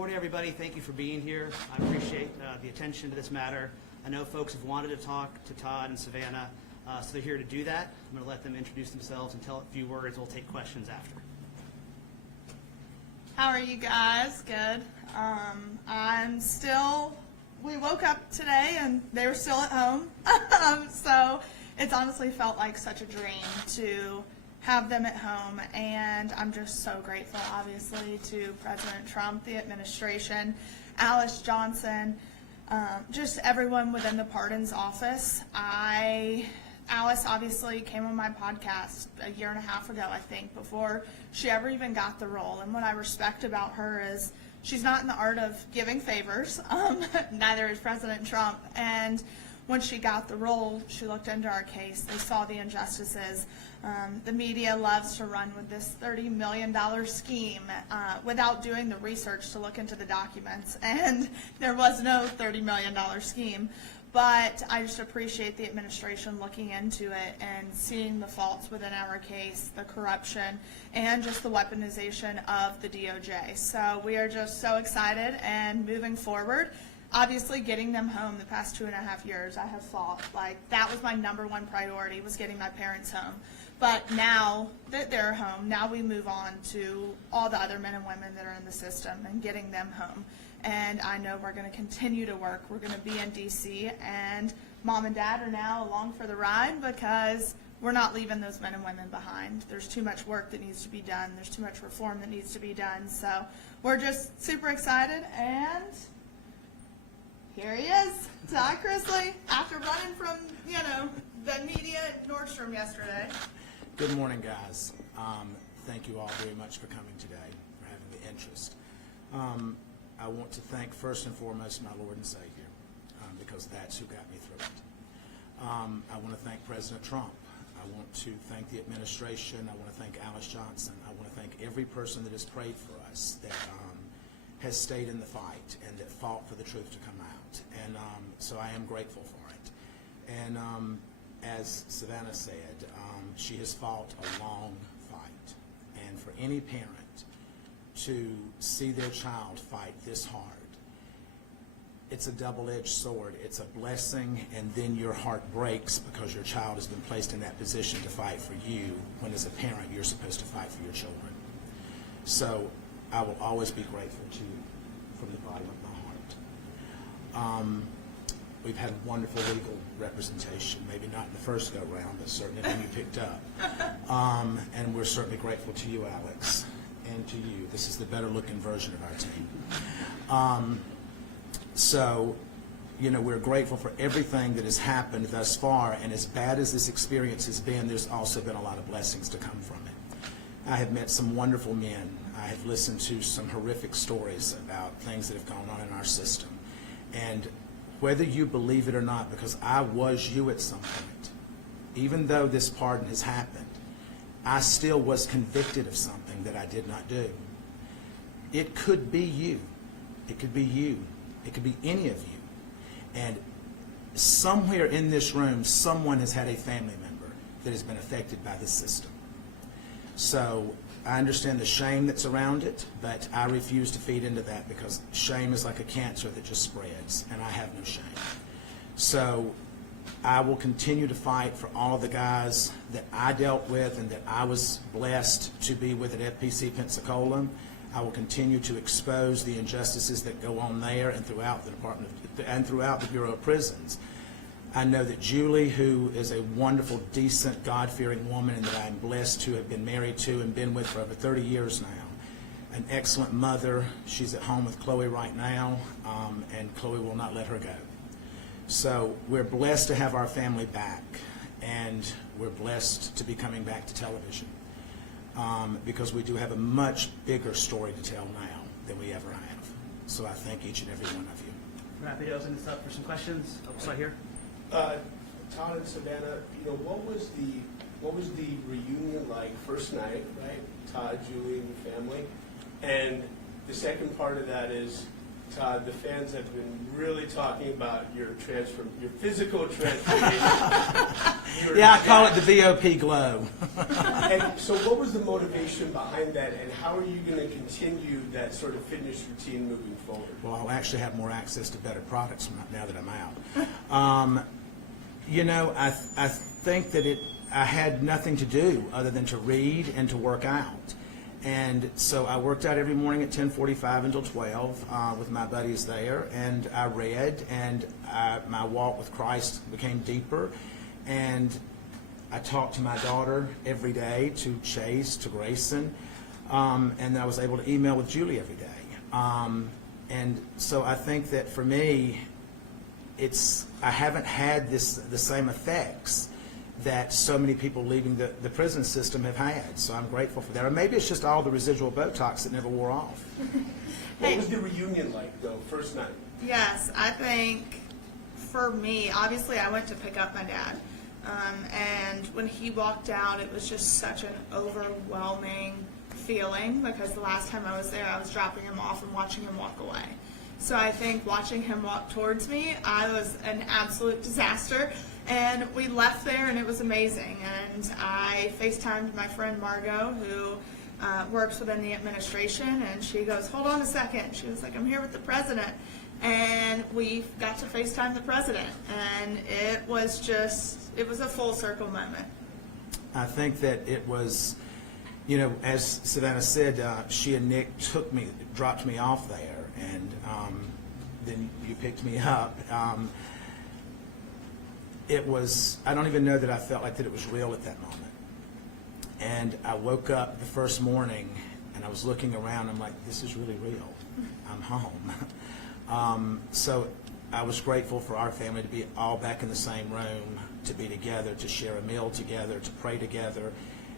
morning, everybody. Thank you for being here. I appreciate the attention to this matter. I know folks have wanted to talk to Todd and Savannah, so they're here to do that. I'm going to let them introduce themselves and tell a few words. We'll take questions after. How are you guys? Good. We woke up today and they were still at home. So it's honestly felt like such a dream to have them at home. And I'm just so grateful, obviously, to President Trump, the administration, Alice Johnson, just everyone within the pardons office. Alice obviously came on my podcast a year and a half ago, I think, before she ever even got the role. And what I respect about her is she's not in the art of giving favors. Neither is President Trump. And when she got the role, she looked into our case. They saw the injustices. The media loves to run with this $30 million scheme without doing the research to look into the documents. And there was no $30 million scheme. But I just appreciate the administration looking into it and seeing the faults within our case, the corruption, and just the weaponization of the DOJ. So we are just so excited and moving forward. Obviously, getting them home the past 2.5 years, I have fought. Like, that was my #1 priority, was getting my parents home. But now that they're home, now we move on to all the other men and women that are in the system and getting them home. And I know we're going to continue to work. We're going to be in D.C., and Mom and Dad are now along for the ride because we're not leaving those men and women behind. There's too much work that needs to be done. There's too much reform that needs to be done. So we're just super excited, and here he is, Todd Chrisley, after running from, the media at Newsroom yesterday. Good morning, guys. Thank you all very much for coming today, for having the interest. I want to thank first and foremost my Lord and Savior, because that's who got me through it. I want to thank President Trump. I want to thank the administration. I want to thank Alice Johnson. I want to thank every person that has prayed for us, that has stayed in the fight and that fought for the truth to come out. And so I am grateful for it. And as Savannah said, she has fought a long fight. And for any parent to see their child fight this hard, it's a double-edged sword. It's a blessing, and then your heart breaks because your child has been placed in that position to fight for you, when as a parent you're supposed to fight for your children. So I will always be grateful to you from the bottom of my heart. We've had wonderful legal representation, maybe not in the first go-round, but certainly when you picked up. And we're certainly grateful to you, Alex, and to you. This is the better-looking version of our team. So, we're grateful for everything that has happened thus far, and as bad as this experience has been, there's also been a lot of blessings to come from it. I have met some wonderful men. I have listened to some horrific stories about things that have gone on in our system. And whether you believe it or not, because I was you at some point, even though this pardon has happened, I still was convicted of something that I did not do. It could be you. It could be you. It could be any of you. And somewhere in this room, someone has had a family member that has been affected by this system. So I understand the shame that's around it, but I refuse to feed into that, because shame is like a cancer that just spreads, and I have no shame. So I will continue to fight for all of the guys that I dealt with and that I was blessed to be with at FPC Pensacola. I will continue to expose the injustices that go on there and throughout the Department and throughout the Bureau of Prisons. I know that Julie, who is a wonderful, decent, God-fearing woman, and that I'm blessed to have been married to and been with for over 30 years now, an excellent mother. She's at home with Chloe right now, and Chloe will not let her go. So we're blessed to have our family back, and we're blessed to be coming back to television, because we do have a much bigger story to tell now than we ever have. So I thank each and every one of you. We're happy to open this up for some questions. Right here. Todd and Savannah, what was the reunion like first night, right? Todd, Julie, and the family. And the second part of that is, Todd, the fans have been really talking about your physical transformation. Yeah, I call it the VOP glow. And so what was the motivation behind that, and how are you going to continue that sort of fitness routine moving forward? Well, I'll actually have more access to better products now that I'm out. You know, I think that I had nothing to do other than to read and to work out. And so I worked out every morning at 10:45 until 12 with my buddies there, and I read, and my walk with Christ became deeper, and I talked to my daughter every day, to Chase, to Grayson, and I was able to email with Julie every day. And so I think that for me, I haven't had the same effects that so many people leaving the prison system have had. So I'm grateful for that. Or maybe it's just all the residual Botox that never wore off. What was the reunion like, though, first night? Yes, I think for me, obviously I went to pick up my dad. And when he walked out, it was just such an overwhelming feeling, because the last time I was there, I was dropping him off and watching him walk away. So I think watching him walk towards me, I was an absolute disaster. And we left there, and it was amazing. And I FaceTimed my friend Margot, who works within the administration, and she goes, "Hold on a second." She was like, "I'm here with the president." And we got to FaceTime the president, and it was a full circle moment. I think that it was, you know, as Savannah said, she and Nick dropped me off there, and then you picked me up. It was, I don't even know that I felt like that it was real at that moment. And I woke up the first morning, and I was looking around, I'm like, this is really real. I'm home. So I was grateful for our family to be all back in the same room, to be together, to share a meal together, to pray together,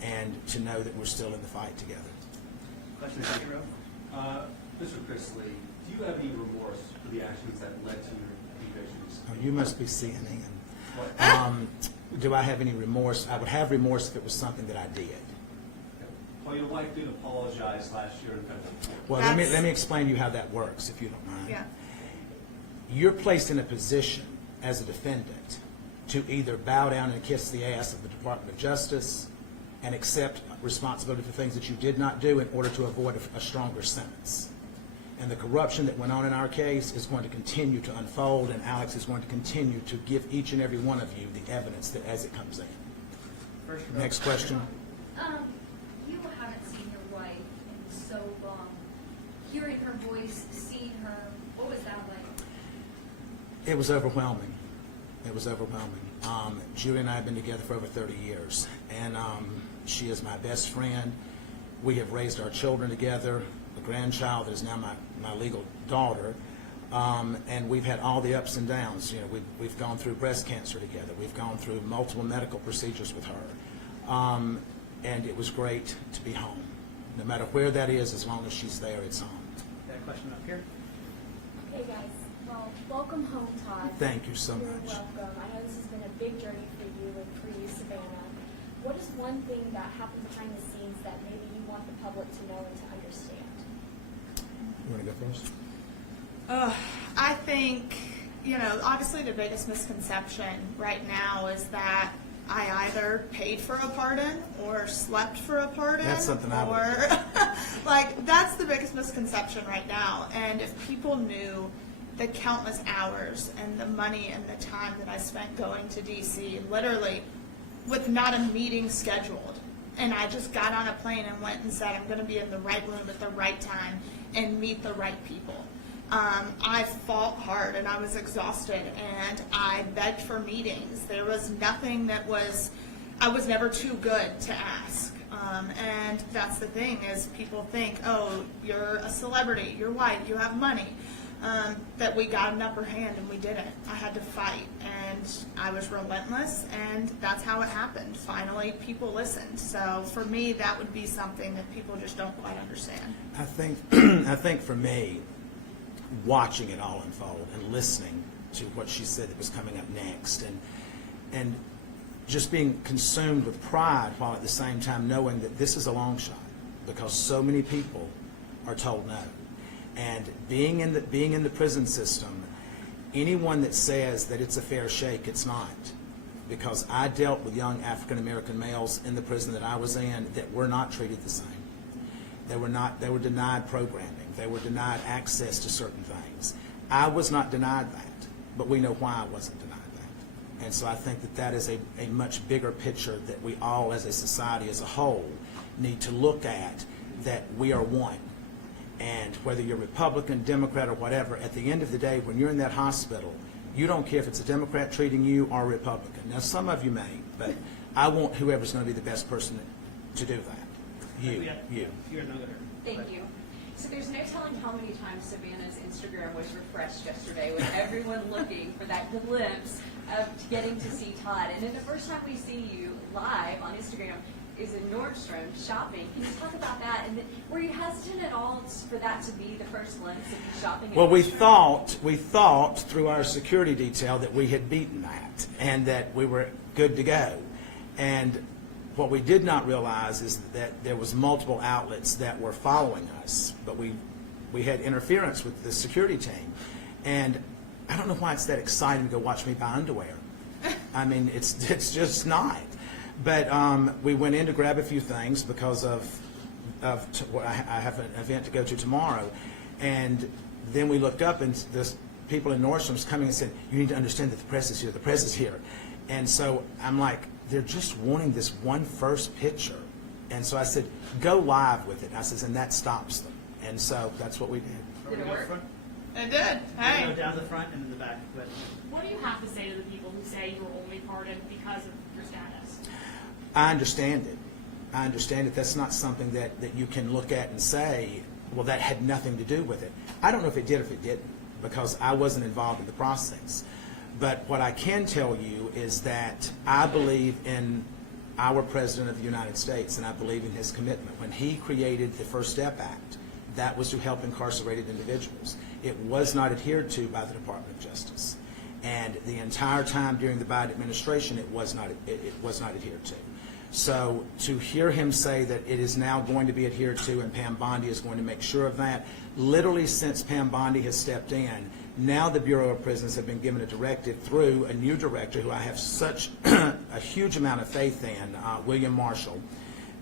and to know that we're still in the fight together. Question in the second row? Mr. Chrisley, do you have any remorse for the actions that led to your convictions? Oh, you must be CNN. What? Do I have any remorse? I would have remorse if it was something that I did. Well, your wife did apologize last year in federal court. Well, let me explain to you how that works, if you don't mind. Yeah. You're placed in a position as a defendant to either bow down and kiss the ass of the Department of Justice and accept responsibility for things that you did not do in order to avoid a stronger sentence. And the corruption that went on in our case is going to continue to unfold, and Alex is going to continue to give each and every one of you the evidence that as it comes in. First row. Next question. You haven't seen your wife in so long. Hearing her voice, seeing her, what was that like? It was overwhelming. It was overwhelming. Julie and I have been together for over 30 years, and she is my best friend. We have raised our children together. A grandchild that is now my legal daughter, and we've had all the ups and downs. You know, we've gone through breast cancer together. We've gone through multiple medical procedures with her, and it was great to be home. No matter where that is, as long as she's there, it's home. Got a question up here? Hey guys, well, welcome home, Todd. Thank you so You're much. welcome. I know this has been a big journey for you and for you, Savannah. What is one thing that happened behind the scenes that maybe you want the public to know and to understand? You want to go first? I think, you know, obviously the biggest misconception right now is that I either paid for a pardon or slept for a pardon. That's something I would or like, that's the biggest misconception right now. And if people knew the countless hours and the money and the time that I spent going to DC, literally with not a meeting scheduled, and I just got on a plane and went and said, I'm going to be in the right room at the right time and meet the right people. I fought hard and I was exhausted, and I begged for meetings. There was nothing I was never too good to ask. And that's the thing, is people think, oh, you're a celebrity, you're white, you have money. That we got an upper hand, and we didn't. I had to fight, and I was relentless, and that's how it happened. Finally, people listened. So for me, that would be something that people just don't quite understand. I think for me, watching it all unfold and listening to what she said that was coming up next, and just being consumed with pride while at the same time knowing that this is a long shot, because so many people are told no. And being in the prison system, anyone that says that it's a fair shake, it's not. because I dealt with young African-American males in the prison that I was in that were not treated the same. They were denied programming. They were denied access to certain things. I was not denied that, but we know why I wasn't denied that. And so I think that that is a much bigger picture that we all as a society as a whole need to look at, that we are one. And whether you're Republican, Democrat, or whatever, at the end of the day, when you're in that hospital, you don't care if it's a Democrat treating you or a Republican. Now, some of you may, but I want whoever's going to be the best person to do that. You. You're another. Thank you. So there's no telling how many times Savannah's Instagram was refreshed yesterday with everyone looking for that glimpse of getting to see Todd. And then the first time we see you live on Instagram is in Nordstrom shopping. Can you talk about that? And then, were you hesitant at all for that to be the first glimpse of you shopping at Well, we Nordstrom? thought through our security detail that we had beaten that and that we were good to go. And what we did not realize is that there was multiple outlets that were following us, but we had interference with the security team. And I don't know why it's that exciting to go watch me buy underwear. I mean, it's just not. But we went in to grab a few things because of what I have an event to go to tomorrow. And then we looked up and this people in Nordstrom's coming and said, you need to understand that the press is here, the press is here. And so I'm like, they're just wanting this one first picture. And so I said, go live with it. And I says, and that stops them. And so that's what we did. Did it work? It did. Go Hey. down the front and in the back. But What do you have to say to the people who say you were only pardoned because of your status? I understand it. I understand it. That's not something that you can look at and say, well, that had nothing to do with it. I don't know if it did or if it didn't, because I wasn't involved in the process. But what I can tell you is that I believe in our President of the United States, and I believe in his commitment. When he created the First Step Act, that was to help incarcerated individuals. It was not adhered to by the Department of Justice. And the entire time during the Biden administration, it was not adhered to. So to hear him say that it is now going to be adhered to and Pam Bondi is going to make sure of that, literally since Pam Bondi has stepped in, now the Bureau of Prisons have been given a directive through a new director who I have such a huge amount of faith in, William Marshall,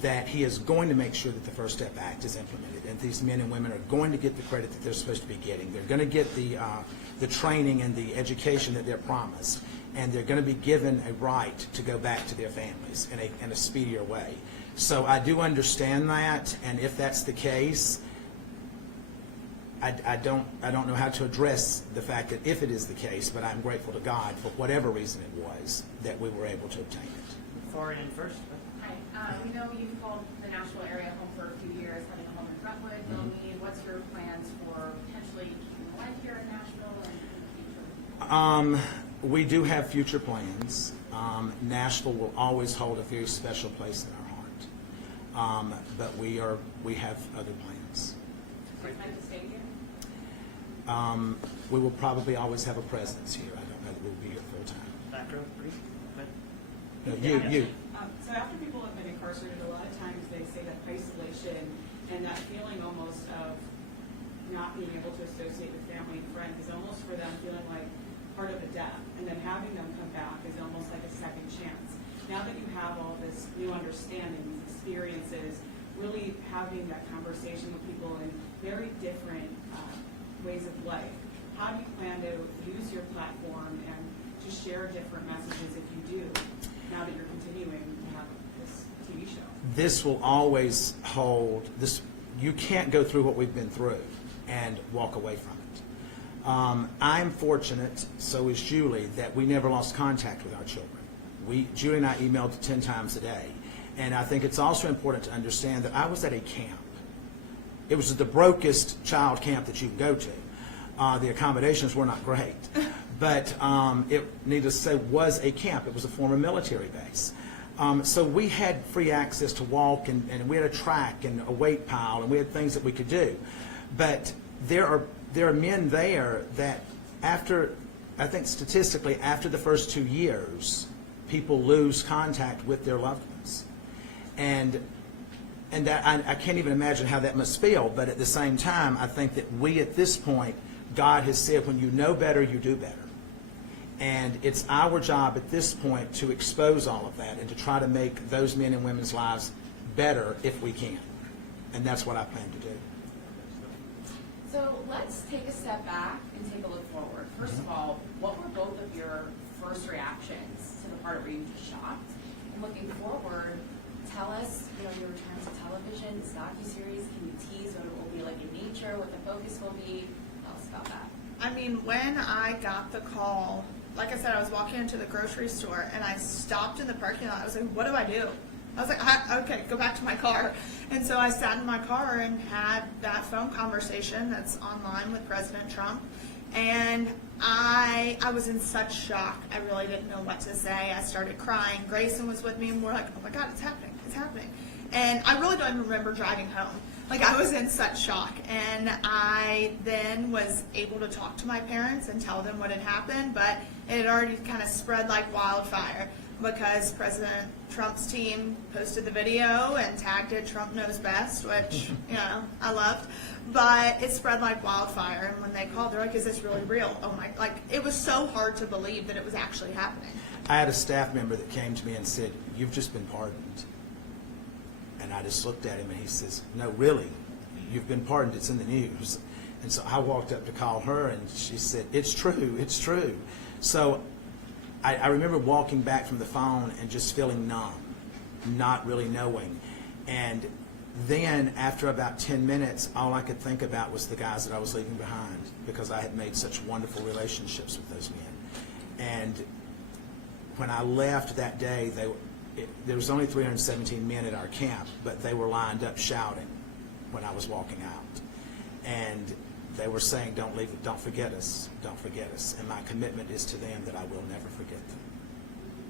that he is going to make sure that the First Step Act is implemented, and these men and women are going to get the credit that they're supposed to be getting. They're going to get the training and the education that they're promised, and they're going to be given a right to go back to their families in a speedier way. So I do understand that, and if that's the case, I don't know how to address the fact that if it is the case, but I'm grateful to God for whatever reason it was that we were able to obtain it. far in first. Hi, we know you've called the Nashville area home for a few years, having a home in Brentwood, Wilmington. What's your plans for potentially keeping a life here in Nashville and in the future? We do have future plans. Nashville will always hold a very special place in our heart. But we have other plans. Do you plan to stay here? We will probably always have a presence here. I don't know that we'll be here full time. Back row, please. Go ahead. No, you. So after people have been incarcerated, a lot of times they say that isolation and that feeling almost of not being able to associate with family and friends is almost for them feeling like part of a death. And then having them come back is almost like a second chance. Now that you have all this new understanding, these experiences, really having that conversation with people in very different ways of life, how do you plan to use your platform and to share different messages if you do, now that you're continuing to have this TV show? This will always hold this. You can't go through what we've been through and walk away from it. I'm fortunate, so is Julie, that we never lost contact with our children. Julie and I emailed 10 times a day. And I think it's also important to understand that I was at a camp. It was the brokest child camp that you can go to. The accommodations were not great. But it, needless to say, was a camp. It was a former military base. So we had free access to walk, and we had a track and a weight pile, and we had things that we could do. But there are men there that after, I think statistically, after the first 2 years, people lose contact with their loved ones. And that, I can't even imagine how that must feel, but at the same time, I think that we at this point, God has said, when you know better, you do better. And it's our job at this point to expose all of that and to try to make those men and women's lives better if we can. And that's what I plan to do. So let's take a step back and take a look forward. First of all, what were both of your first reactions to the part where you were shocked? And looking forward, tell us, your return to television, this docuseries. Can you tease what it will be like in nature, what the focus will be? Tell us about that. I mean, when I got the call, like I said, I was walking into the grocery store and I stopped in the parking lot. I was like, what do I do? I was like, okay, go back to my car. And so I sat in my car and had that phone conversation that's online with President Trump. And I was in such shock. I really didn't know what to say. I started crying. Grayson was with me and we're like, oh my God, it's happening. It's happening. And I really don't even remember driving home. Like, I was in such shock. And I then was able to talk to my parents and tell them what had happened, but it had already kind of spread like wildfire because President Trump's team posted the video and tagged it Trump Knows Best, which, I loved. But it spread like wildfire. And when they called, they're like, is this really real? Oh my, like, it was so hard to believe that it was actually happening. I had a staff member that came to me and said, you've just been pardoned. And I just looked at him and he says, no, really, you've been pardoned, it's in the news. And so I walked up to call her and she said, it's true, it's true. So I remember walking back from the phone and just feeling numb, not really knowing. And then after about 10 minutes, all I could think about was the guys that I was leaving behind because I had made such wonderful relationships with those men. And when I left that day, there was only 317 men at our camp, but they were lined up shouting when I was walking out. And they were saying, don't leave it, don't forget us, don't forget us. And my commitment is to them that I will never forget them.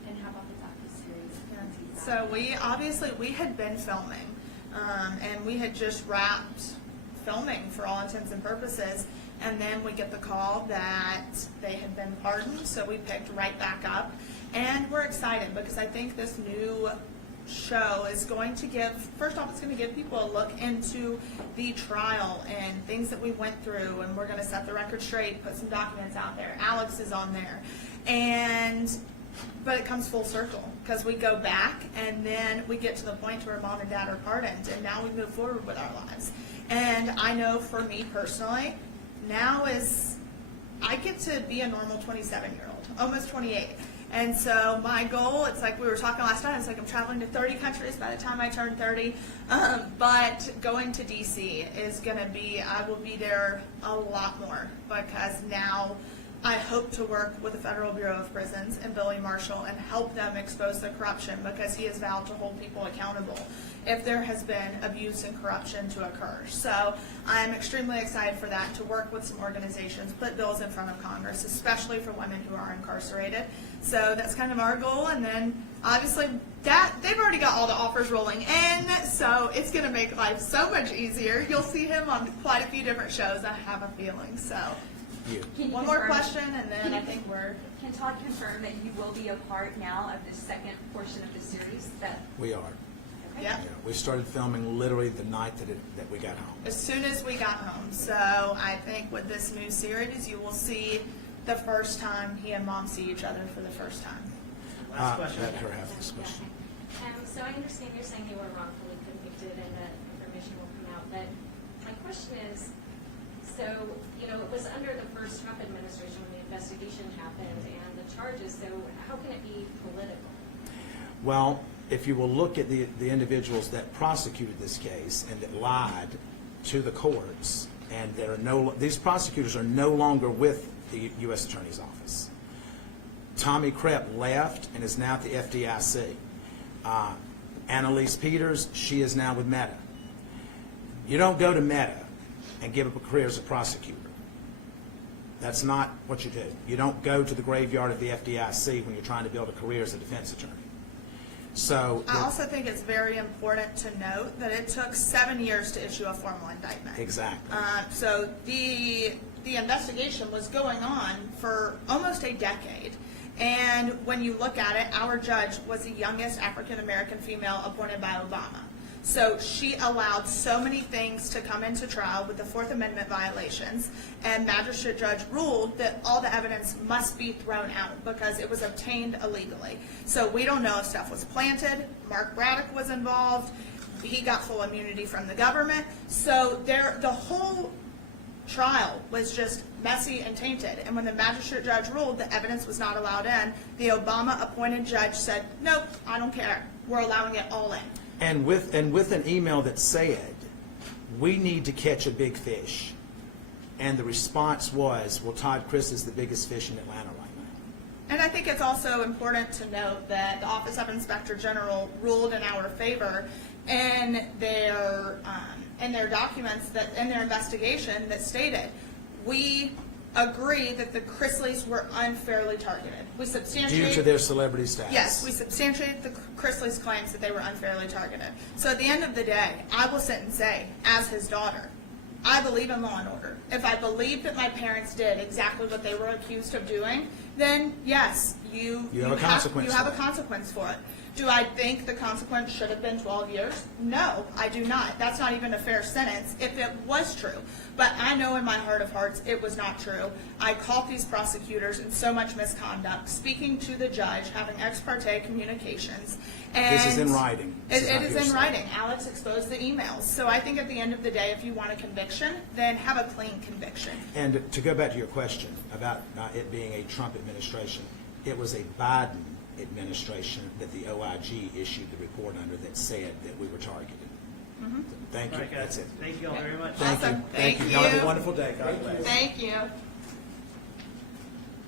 And how about the docuseries? So we had been filming, and we had just wrapped filming for all intents and purposes. And then we get the call that they had been pardoned, so we picked right back up. And we're excited because I think this new show is going to give, first off, it's going to give people a look into the trial and things that we went through, and we're going to set the record straight, put some documents out there. Alex is on there. But it comes full circle because we go back and then we get to the point where mom and dad are pardoned, and now we move forward with our lives. And I know for me personally, now I get to be a normal 27-year-old, almost 28. And so my goal, it's like we were talking last night, it's like I'm traveling to 30 countries by the time I turn 30. But going to D.C. is going to be, I will be there a lot more because now I hope to work with the Federal Bureau of Prisons and Billy Marshall and help them expose the corruption because he has vowed to hold people accountable if there has been abuse and corruption to occur. So I'm extremely excited for that, to work with some organizations, put bills in front of Congress, especially for women who are incarcerated. So that's kind of our goal. And then obviously they've already got all the offers rolling in, so it's going to make life so much easier. You'll see him on quite a few different shows, I have a feeling. So one more question, and then I think Can Todd confirm that you will be a part now of the second portion of the series? We are. yeah. We started filming literally the night that we got home. As soon as we got home. So I think with this new series, you will see the first time he and mom see each other for the first time. Last question. Let her have this question. So I understand you're saying you were wrongfully convicted and that information will come out, but my question is, so, it was under the first Trump administration when the investigation happened and the charges, so how can it be political? Well, if you will look at the individuals that prosecuted this case and that lied to the courts, and these prosecutors are no longer with the U.S. Attorney's Office. Tommy Krepp left and is now at the FDIC. Annalise Peters, she is now with Meta. You don't go to Meta and give up a career as a prosecutor. That's not what you do. You don't go to the graveyard of the FDIC when you're trying to build a career as a defense attorney. So I also think it's very important to note that it took 7 years to issue a formal indictment. Exactly. So the investigation was going on for almost a decade. And when you look at it, our judge was the youngest African-American female appointed by Obama. So she allowed so many things to come into trial with the Fourth Amendment violations, and magistrate judge ruled that all the evidence must be thrown out because it was obtained illegally. So we don't know if stuff was planted. Mark Braddock was involved. He got full immunity from the government. So the whole trial was just messy and tainted. And when the magistrate judge ruled the evidence was not allowed in, the Obama-appointed judge said, nope, I don't care. We're allowing it all in. And with an email that said, we need to catch a big fish. And the response was, well, Todd Chrisley is the biggest fish in Atlanta right now. And I think it's also important to note that the Office of Inspector General ruled in our favor in their documents, that in their investigation, that stated, we agree that the Chrisleys were unfairly targeted. We substantiate Due to their celebrity status. Yes, we substantiate the Chrisleys' claims that they were unfairly targeted. So at the end of the day, I will sit and say, as his daughter, I believe in law and order. If I believe that my parents did exactly what they were accused of doing, then yes, you have a consequence You have for a it. consequence for it. Do I think the consequence should have been 12 years? No, I do not. That's not even a fair sentence if it was true. But I know in my heart of hearts it was not true. I caught these prosecutors in so much misconduct, speaking to the judge, having ex parte communications. And This is in writing. This is It not is in hearsay. writing. Alex exposed the emails. So I think at the end of the day, if you want a conviction, then have a clean conviction. And to go back to your question about it being a Trump administration, it was a Biden administration that the OIG issued the report under that said that we were targeted. Thank you. All right, guys. That's it. Thank you all very much. Thank Awesome. you. Thank Y'all have you. a wonderful day. God bless. Thank you.